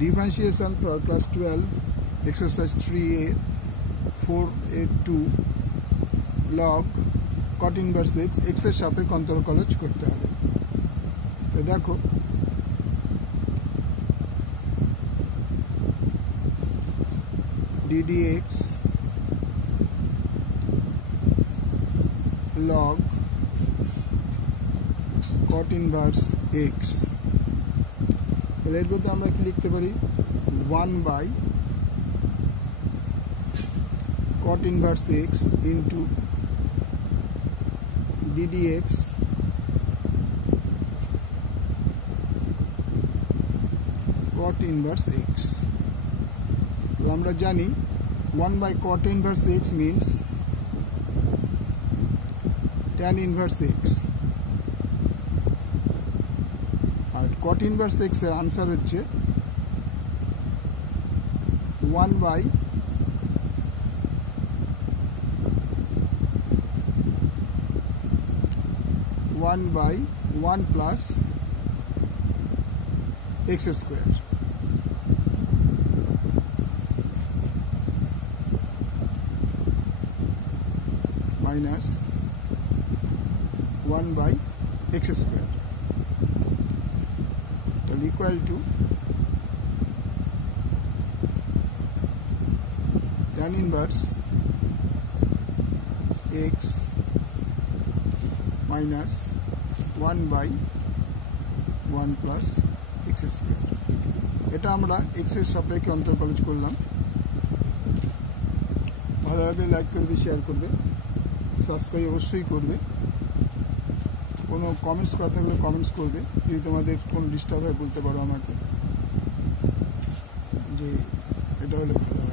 Differentiation for class 12 exercise 3a 482 log cot inverse x x এর সাপেক্ষে অন্তরকলজ করতে হবে। তো দেখো ddx log cot inverse x এর মধ্যে আমরা কি লিখতে পারি 1 by cot inverse x into ddx cot inverse x আমরা জানি 1 by cot inverse x means tan inverse x R cot inverse x এর आंसर হচ্ছে 1 by one by 1 plus x square minus 1 by x square will equal to tan inverse x minus 1 by 1 plus x square এটা আমরা x এর সাপেক্ষে অন্তরকলজ করলাম। ভালো লাগলে লাইক করবে, শেয়ার করবে, সাবস্ক্রাইব অবশ্যই করবে। কোনো কমেন্টস করা থাকলে কমেন্টস করবে, যদি তোমাদের কোনো ডিস্টার্ব হয় বলতে পারো আমাকে যে এটা হলে ভালো।